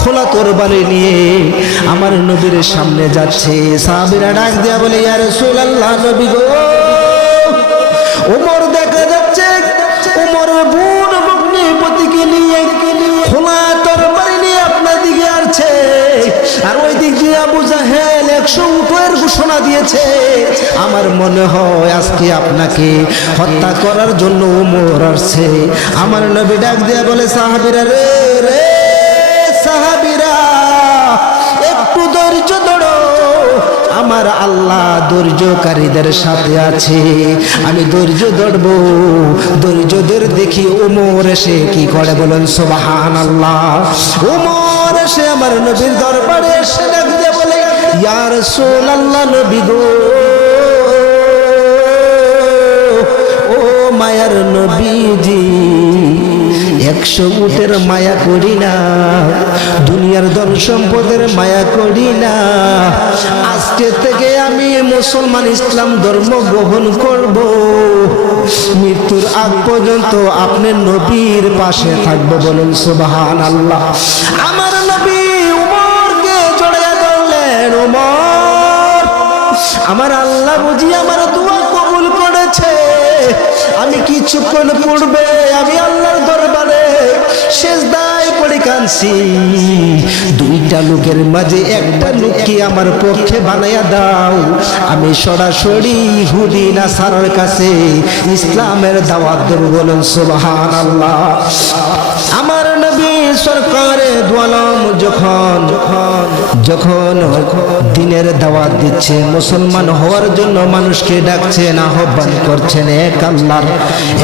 খোলা তরবারি নিয়ে আমার নবীর সামনে যাচ্ছে। সাহাবীরা ডাক দিয়া বলে, ইয়া রাসূলুল্লাহ, নবী গো, ওমর দেখা যাচ্ছে ওমরের বোন ভগ্নিপতিকে নিয়ে খোলা তরবারি নিয়ে আপনার দিকে আসছে, আর ওই দিক দিয়ে আবু জাহেল 100 উটের ঘোষণা দিয়েছে। আমার মনে হয় আজকে আপনাকে হত্যা করার জন্য ওমর আসছে। আমার নবী ডাক দিয়া বলে, সাহাবীরা রে রে সাহাবীরা, একটু ধৈর্য ধরো, আমার আল্লাহ ধৈর্যকারীদের সাথে আছে। আমি ধৈর্য ধরব, ধৈর্য ধরে দেখি ওমর এসে কি করে। বলেন সুবহানাল্লাহ। ওমর এসে আমার নবীর দরবারে এসে ডাক দিয়ে বলে, ইয়া রাসূলুল্লাহ, নবী গো, ও মায়ার নবীজি, 100 উটের মায়া করি না, দুনিয়ার ধন সম্পদের মায়া করি না। আজকে থেকে আমি মুসলমান, ইসলাম ধর্ম গ্রহণ করব। মৃত্যুর আগ পর্যন্ত আপনি নবীর পাশে থাকবো। বলেন সুবহানাল্লাহ। আমার নবী উমরকে জড়িয়ে ধরলেন। উমর, আমার আল্লাহ বুঝি আমার দোয়া কবুল করেছে। আমি কিছুক্ষণ পূর্বে আমি আল্লাহর দরবারে সেজদায় পড়ে কাঁদছি। 2টা লোকের মাঝে একটা লোককে আমার পক্ষে বানাইয়া দাও, আমি সরাসরি ইহুদি নাসারার কাছে ইসলামের দাওয়াত দেব। বলেন সুবহানাল্লাহ। আমার নবী সরকারে দু আলম যখন দিনের দাওয়াত দিচ্ছে, মুসলমান হওয়ার জন্য মানুষকে ডাকছেন, আহ্বান করছেন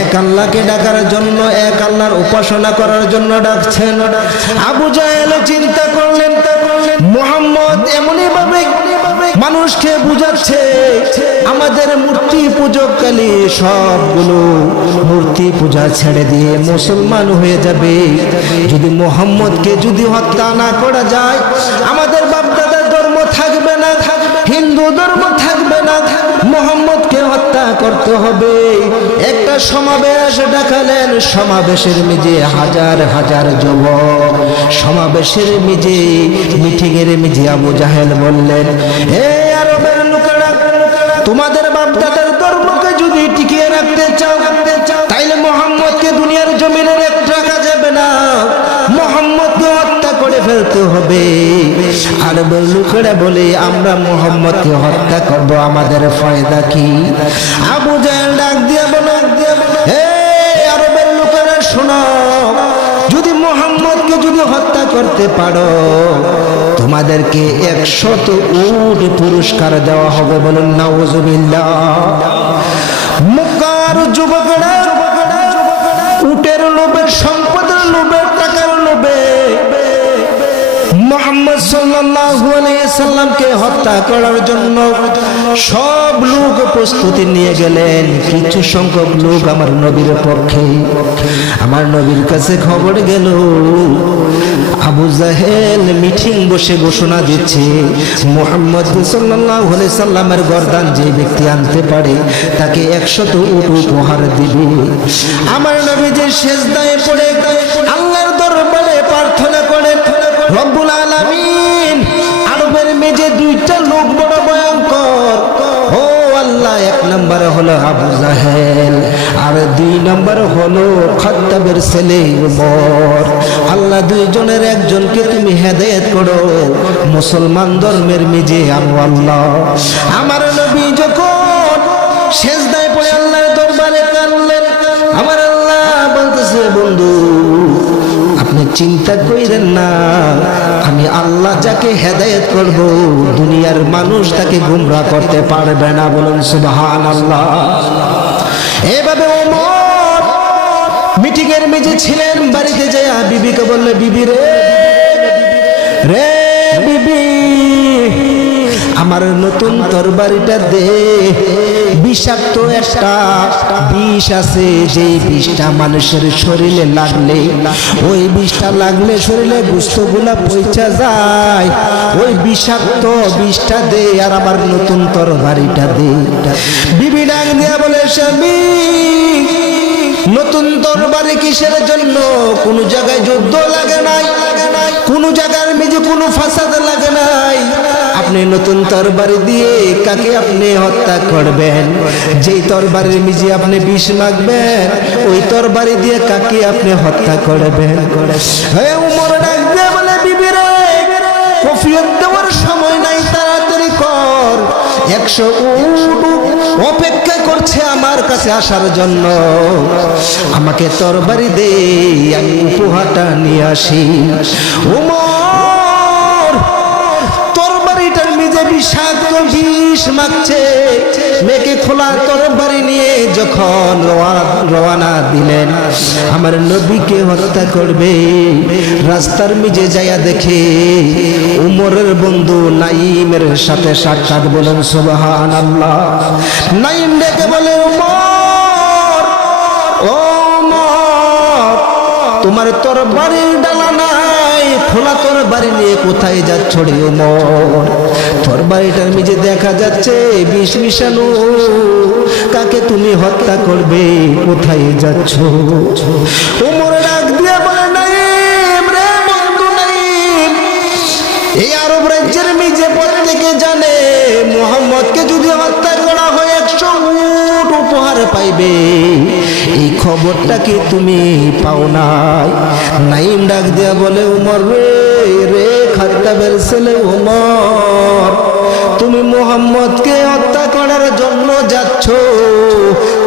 এক আল্লাহকে ডাকার জন্য, এক আল্লাহর উপাসনা করার জন্য ডাকছেন। আবু জাহেল চিন্তা করলেন, মুহাম্মদ এমনই ভাবে মানুষকে বুঝাচ্ছে আমাদের মূর্তি পূজককালী সবগুলো মূর্তি পূজা ছেড়ে দিয়ে মুসলমান হয়ে যাবে। যদি মুহাম্মদকে যদি হত্যা না করা যায়, আমাদের বাপদাদার ধর্ম থাকবে না, হিন্দু ধর্ম থাকবে না, মুহাম্মদকে হত্যা করতে হবে। একটা সমাবেশ ডাকালেন, সমাবেশের মেজে হাজার হাজার যুবক, সমাবেশের মেজে মিটিংয়ের মেজে আবু জাহেল বললেন, হে আরবের লোকেরা, তোমাদের বাপদাদার ধর্মকে যদি টিকিয়ে রাখতে চাও, তাইলে মুহাম্মদকে দুনিয়ার জমিনে রাখা যাবে না, মুহাম্মদকে হত্যা করে ফেলতে হবে। আরবের লোকেরা বলে, আমরা মুহাম্মদকে হত্যা করব, আমাদের ফায়দা কি? আবু জাহেল ডাক দিয়ে বলে, হে আরবের লোকেরা শোনো, যদি মুহাম্মদকে যদি হত্যা করতে পারো, তোমাদেরকে 100 উট পুরস্কার দেওয়া হবে। বলুন নাউজুবিল্লাহ। মক্কার যুবকেরা উটের লোভে, সম্পদের লোভে, টাকার লোভে মুহাম্মদ সাল্লাল্লাহু আলাইহি সাল্লামকে হত্যা করার জন্য সব লোক প্রস্তুতি নিয়ে গেলেন। কিছু সংখ্যক লোক আমার নবীর পক্ষে, আমার নবীর কাছে খবর গেল, আবু জাহেল মিটিং বসে ঘোষণা দিচ্ছে, মুহাম্মদ সাল্লাল্লাহু আলাইহি সাল্লামের গর্দান যে ব্যক্তি আনতে পারে তাকে 100 উট উপহার দিবে। আমার নবী যে সেজদায় পড়ে আল্লাহর দরবারে প্রার্থনা করে, রব্বুল আলামিন, আরবের মেজে 2টা লোক বড় ভয়ঙ্কর, ও আল্লাহ, 1 নম্বর হলো আবু জাহেল, আর 2 নম্বর হলো খাত্তাবের ছেলে উমর। আল্লাহ, 2 জনের একজনকে তুমি হেদায়েত করো, মুসলমান ধর্মের মেজে আনো আল্লাহ। আমার নবী যখন সেজদায় পড়ে আল্লাহর দরবারে কাঁদলেন, আমার আল্লাহ বলতেছে, বন্ধু আপনি চিন্তা করেন না, আমি আল্লাহ যাকে হেদায়েত করব, দুনিয়ার মানুষ তাকে গুমরাহ করতে পারবে না। বলুন সুবহানাল্লাহ। এভাবে ওমর মিটিংয়ের মেজে ছিলেন, বাড়িতে যায় বিবিকে বললে, বিবি রে বিবি, আমার নতুন তরবারিটা দে, বিষাক্ত একটা বিষ আছে, যে বিষটা মানুষের শরীরে লাগলে, ওই বিষটা লাগলে শরীরে গোশতগুলা পচা যায়, ওই বিষাক্ত বিষটা দে, আর আমার নতুন তরবারিটা দে। বিবি ডাক দিয়া বলে, স্বামী নতুন তরবারি কিসের জন্য? কোন জায়গায় যুদ্ধ লাগে নাই, কোন জায়গার মিজে কোনো ফাসাদ লাগে নাই। আপনি নতুন তরবারি দিয়ে কাকে আপনি হত্যা করবেন? যেই তরবারির মিজে আপনি বিষ মাখবেন, ওই তরবারি দিয়ে কাকে আপনি হত্যা করবেন? হে উমর ডাক দিয়ে বলে, বিবি রে, কফিয়ত দেওয়ার সময় নাই, তাড়াতাড়ি কর। 100 উট অপেক্ষা করছে আমার কাছে আসার জন্য। আমাকে তরবারি দে, আমি উপহারটা নিয়ে আসি। উমর তরবারিটার মিজে বিষাক্ত বিষ মাখছে। মেয়েকে খোলা তরবারি নিয়ে যখন রওয়ানা দিলেন আমার নবীকে হত্যা করবে, রাস্তার মিজে যাইয়া দেখে উমরের বন্ধু নাইমের সাথে সাক্ষাৎ। বলেন সুবহানাল্লাহ। নাইম ডেকে বলে, উমর, ও উমর, তোমার তরবারির ডালা নাই, খোলা তরবারি নিয়ে কোথায় যাচ্ছ রে উমর? তরবারিটার মিজে দেখা যাচ্ছে বিষ মিশানো। কাকে তুমি হত্যা করবে? কোথায় যাচ্ছ? উমর ডাক দিয়ে বলে, নাইম রে বন্ধু নাইম, এই আরব রাজ্যের মিজে প্রত্যেকে জানে মুহাম্মদকে যদি হত্যা করা হয় 100 উট উপহার পাইবে। এই খবরটা কি তুমি পাও নাই? নাইম ডাক দিয়া বলে, উমর রে খাত্তাবের ছেলে উমর, তুমি মুহাম্মদকে হত্যা করার জন্য যাচ্ছ,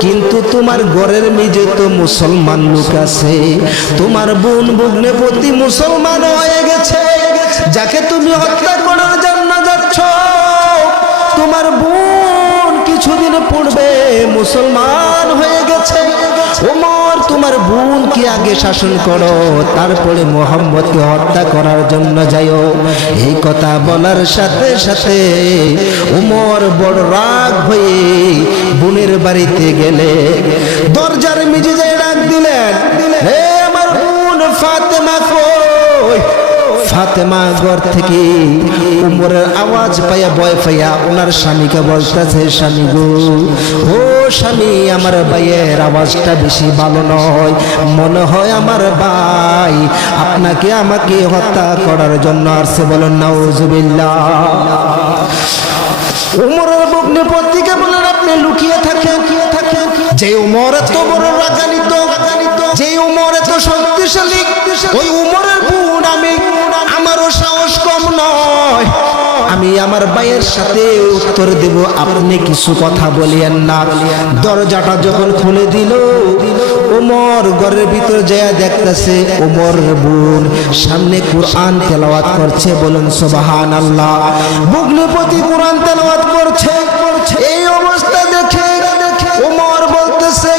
কিন্তু তোমার ঘরের মিজে তো মুসলমান লোক আছে। তোমার বোন ভগ্নিপতি মুসলমান হয়ে গেছে। যাকে তুমি হত্যা করার জন্য যাচ্ছ, তোমার বোন কিছুদিন পূর্বে মুসলমান হয়ে গেছে। ওমর, তোমার বোন কি আগে শাসন করো, তারপরে মুহাম্মদকে হত্যা করার জন্য যাইও। এই কথা বলার সাথে সাথে ওমর বড় রাগ হয়ে বোনের বাড়িতে গেলে দরজার মিজে যায় ডাক দিলেন, হে আমার বোন ফাতেমা কই? ফাতেমা ঘর থেকে উমরের আওয়াজ পাইয়া ভয় পাইয়া ওনার স্বামীকে বলতেছে, স্বামী গো, ও স্বামী, আমার ভাইয়ের আওয়াজটা বেশি ভালো নয়, মনে হয় আমার ভাই আপনাকে আমাকে হত্যা করার জন্য আসছে। বলেন নাউজুবিল্লাহ। উমরের ভগ্নিপতিকে বলেন, আপনি লুকিয়ে থাকেন। যে উমর এত বড় রাগান্বিত, যে উমর এত শক্তিশালী, ওই উমরের বোন আমি, আমারও সাহস কম নয়। আমি আমার ভাইয়ের সাথে উত্তর দেব, আপনি কিছু কথা বলিয়েন না। দরজাটা যখন খুলে দিল, ওমর ঘরের ভিতর যায় দেখতেছে ওমর বোন সামনে কোরআন তেলাওয়াত করছে। বলেন সুবহানাল্লাহ। ভগ্নিপতি কোরআন তেলাওয়াত করছে। এই অবস্থা দেখে ওমর বলতেছে,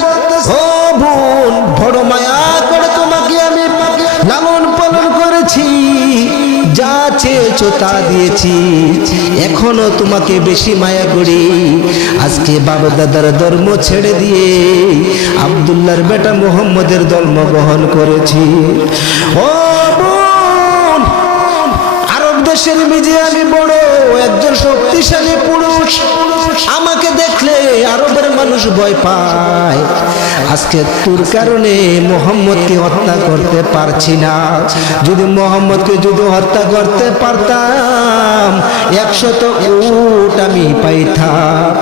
ও বোন, বড় মায়া করে তোমাকে আমি লালন পালন করেছি, যা চেয়েছো তা দিয়েছি, এখনো তোমাকে বেশি মায়া করি। আজকে বাবা দাদার ধর্ম ছেড়ে দিয়ে আব্দুল্লাহর বেটা মুহাম্মদের ধর্ম গ্রহণ করেছি। ও বোন, আরব দেশের মিজে আমি বড় একজন শক্তিশালী পুরুষ, আমাকে দেখলে আরবের মানুষ ভয় পায়। আজকে তোর কারণে মুহাম্মদকে হত্যা করতে পারছি না। যদি মুহাম্মদকে যদি হত্যা করতে পারতাম 100 উট আমি পাইতাম।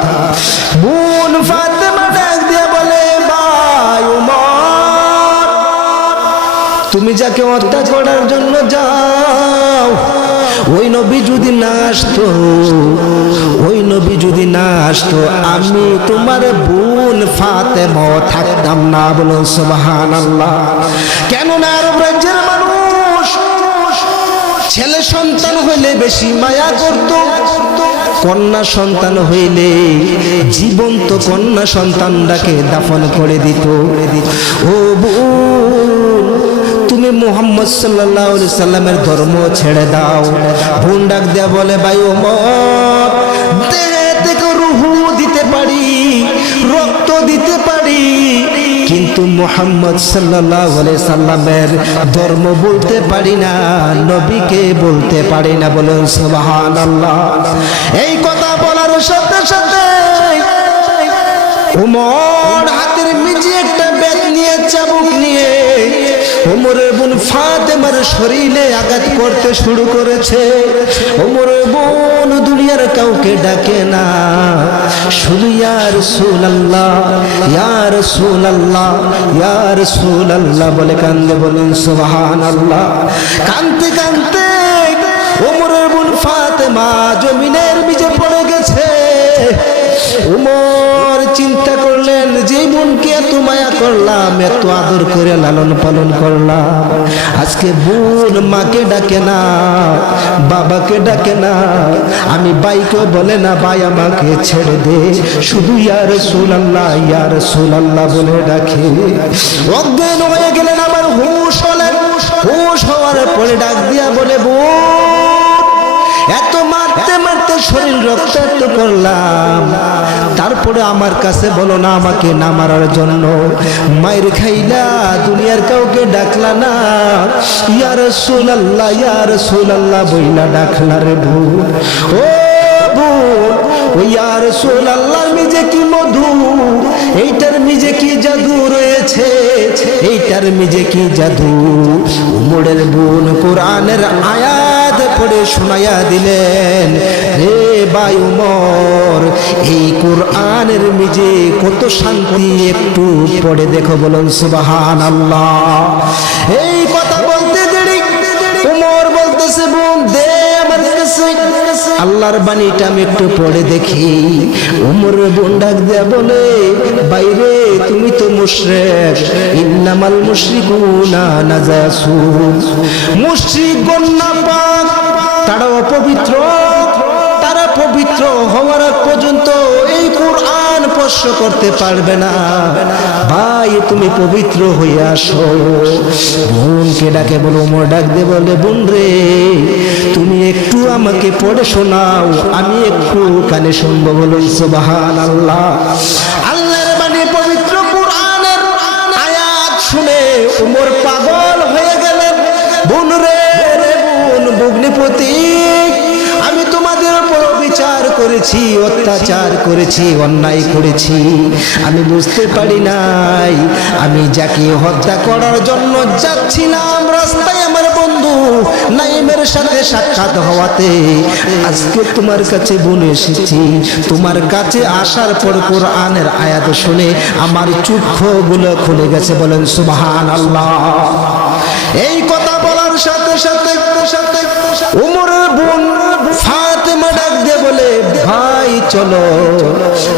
বোন ফাতেমা ডাক দিয়ে বলে, ভাই উমর, তুমি যাকে হত্যা করার জন্য যাও, ওই নবী যদি না আসতো, ওই নবী যদি না আসতো, আমি তোমার বোন ফাতেমা থাকতাম না। বলো সুবহানাল্লাহ। কেননা আরব রাজ্যের মানুষ ছেলে সন্তান হইলে বেশি মায়া করত, কন্যা সন্তান হইলে জীবন্ত কন্যা সন্তানটাকে দাফন করে দিত। ও বোন, তুমি মুহাম্মদ সাল্লাল্লাহু আলাইহি সাল্লামের ধর্ম ছেড়ে দাও। বোন ডাক দেয়া বলে, ভাই ওমর, দেহে থেকে রূহ দিতে পারি, রক্ত দিতে পারি, কিন্তু মুহাম্মদ সাল্লাল্লাহু আলাইহি সাল্লামের ধর্ম বলতে পারি না, নবীকে বলতে পারি না। বলুন সুবহানাল্লাহ। এই কথা বলার সাথে সাথে ওমর হাতের মিজি একটা বেত নিয়ে চাবুক নিয়ে ওমরের বোন ফাতেমার শরীরে আঘাত করতে শুরু করেছে। ওমরের বোন দুনিয়ার কাউকে ডাকে না, শুধু ইয়া রাসূলুল্লাহ, ইয়া রাসূলুল্লাহ, ইয়া রাসূলুল্লাহ বলে কান্দে। বলেন সুবহানাল্লাহ। কাঁদতে কাঁদতে ওমরের বোন ফাতেমা জমিনের নিচে পড়ে গেছে। ওমর চিন্তা করলেন, যে বোনকে এত মায়া করলাম, এত আদর করে লালন পালন করলাম, আজকে বোন মাকে ডাকে না, বাবাকে ডাকে না, আমি ভাইকে বলে না ভাই আমাকে ছেড়ে দে, শুধু ইয়া রাসূলুল্লাহ, ইয়া রাসূলুল্লাহ বলে ডাকে। অজ্ঞান হয়ে গেলেন, আবার হুঁশ হলেন। হুঁশ হওয়ার পরে ডাক দিয়া বলে, বোন এত মারতে মারতে শরীর রক্তাক্ত করলাম, তারপরে আমার কাছে বলো না আমাকে না মারার জন্য, মায়ের খাইলা দুনিয়ার কাউকে ডাকলা না, ইয়া রাসূলুল্লাহ, ইয়া রাসূলুল্লাহ বইলা ডাকলা রে বোন। ও বোন, ও ইয়া রাসূলুল্লাহ মিজে কি মধু, এইটার মিজে কি জাদু রয়েছে, এইটার মিজে কি জাদু। উমরের বোন কোরআনের আয়াত পড়ে শোনায়া দিলেন, রে ভাই উমর, এই কোরআনের মিজে কত শান্তি, একটু পড়ে দেখো। বলুন সুবহানাল্লাহ। এই কথা বলতে দেরি উমর বলতেছে, বোন দে আমার কাছে আল্লাহর বাণীটা আমি একটু পড়ে দেখি। উমর বোন ডাক দেয়া বলে, বাইরে তুমি তো মুশরিক, ইন্নামাল মুশরিকুনা নাজাসুন, মুশরিকগণ নাপাক, তারা অপবিত্র, তারা পবিত্র হওয়ার আগ পর্যন্ত এই কোরআন স্পর্শ করতে পারবে না। ভাই তুমি পবিত্র হয়ে আসো। বোনকে ডাকে বলো, ওমর ডাক দে বলে, বোন রে তুমি একটু আমাকে পড়ে শোনাও, আমি একটু কানে শুনবো। বলুন সুবহানাল্লাহ। আল্লাহর বাণী পবিত্র কোরআনের আয়াত শুনে ওমর পাগল হয়ে গেলেন। বোন রে, বোন ভগ্নিপতি, আমি তোমাদের উপর বিচার করেছি, অত্যাচার করেছি, অন্যায় করেছি, আমি বুঝতে পারি নাই। আমি যাকে হত্যা করার জন্য যাচ্ছিলাম, রাস্তায় আমার বন্ধু নাইমের সাথে সাক্ষাৎ হওয়াতে আজকে তোমার কাছে বোন এসেছি। তোমার কাছে আসার পর কোরআনের আয়াত শুনে আমার চক্ষুগুলো খুলে গেছে। বলেন সুবহানাল্লাহ। এই কথা বলার সাথে সাথে উমরের বোন ফাতেমা ডাক দিয়ে বলে, ভাই চলো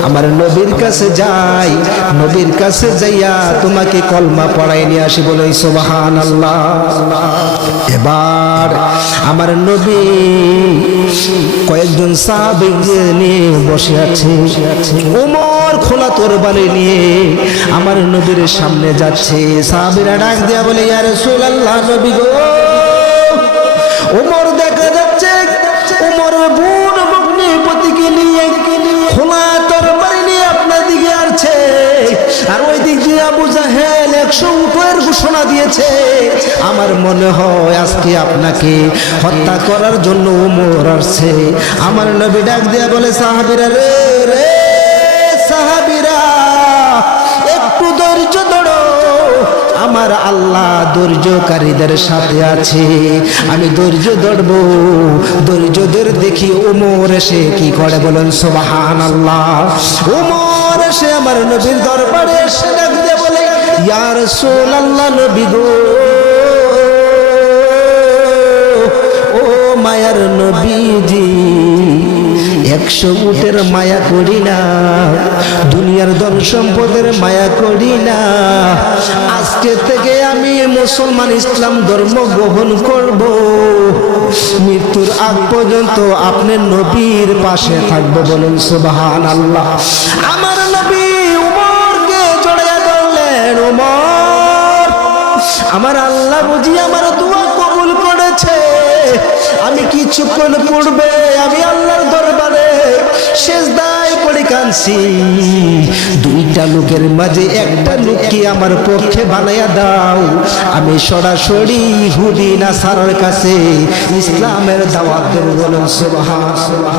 আমার নবীর কাছে যাই, নবীর কাছে যাইয়া তোমাকে কলমা পড়াই নিয়ে আসি। বলে সুবহানাল্লাহ। এবার আমার নবী কয়েকজন সাহাবীকে নিয়ে বসে আছে। ওমর খোলা তরবারি নিয়ে আমার নবীর সামনে যাচ্ছে। সাহাবীরা ডাক দিয়া বলে, ইয়া রাসূলুল্লাহ, নবী গো। ওমর দেখা যাচ্ছে ওমর বোন ভগ্নিপতিকে নিয়ে খোলা তরবারি নিয়ে আপনার দিকে আসছে, আর ওই দিক দিয়ে আবু জাহেল 100 উটের ঘোষণা দিয়েছে। আমার মনে হয় আজকে আপনাকে হত্যা করার জন্য ওমর আসছে। আমার নবী ডাক দিয়া বলে, সাহাবীরা রে রে সাহাবীরা, একটু ধৈর্য ধরো, আমার আল্লাহ ধৈর্যকারীদের সাথে আছে, আমি ধৈর্য ধরবো। ধৈর্য ধরে দেখি ওমর এসে কি করে। বলেন সুবহানাল্লাহ। ওমর এসে আমার নবীর দরবারে এসে ডাক দিয়ে বলে, ইয়া রাসূলুল্লাহ, নবী গো, ও মায়ার নবীজি, 100 উটের মায়া করি না, দুনিয়ার ধন সম্পদের মায়া করি না, আজকে থেকে আমি মুসলমান ইসলাম ধর্ম গ্রহণ করব, মৃত্যুর আগ পর্যন্ত আপনি নবীর পাশে থাকবো। বলেন সুবহানাল্লাহ। আমার নবী উমরকে জড়াইয়া ধরলেন। উমর, আমার আল্লাহ বুঝি আমার দোয়া কবুল করেছে, আমি কিছুক্ষণ পূর্বে আমি আল্লাহর দরবারে সেজদায় পড়ে কাঁদছি। 2টা লোকের মাঝে একটা লোককে আমার পক্ষে বানাইয়া দাও, আমি সরাসরি ইহুদি নাসারার কাছে ইসলামের দাওয়াত দেব। বলেন সুবহানাল্লাহ।